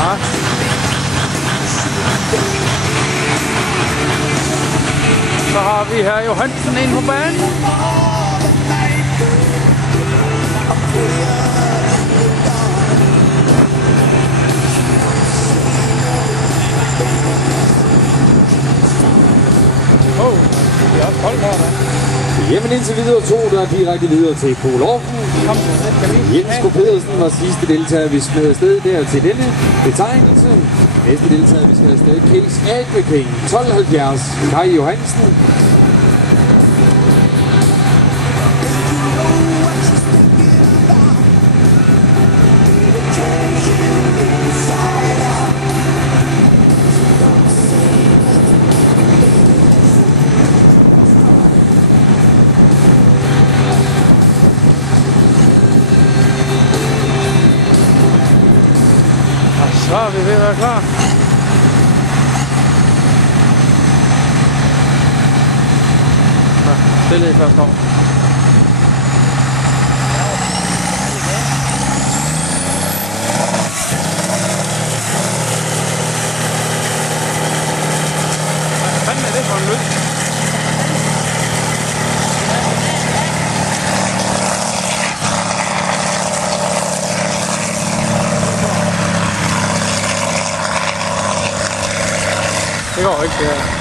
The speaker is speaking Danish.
Ja. Så har vi her Johansen ind på banen. Det er også koldt her, da. Jamen indtil videre 2, der er direkte videre til Poul Orken. Jens K. Pedersen var sidste deltager, vi smed afsted der til denne betegnelse. Næste deltager, vi skal afsted, Case Agriking, 1270, Kai Johansen. Så er vi ved at være klar. Stille i første år. Hvad fanden er det for en lyd? Det går ikke, det her.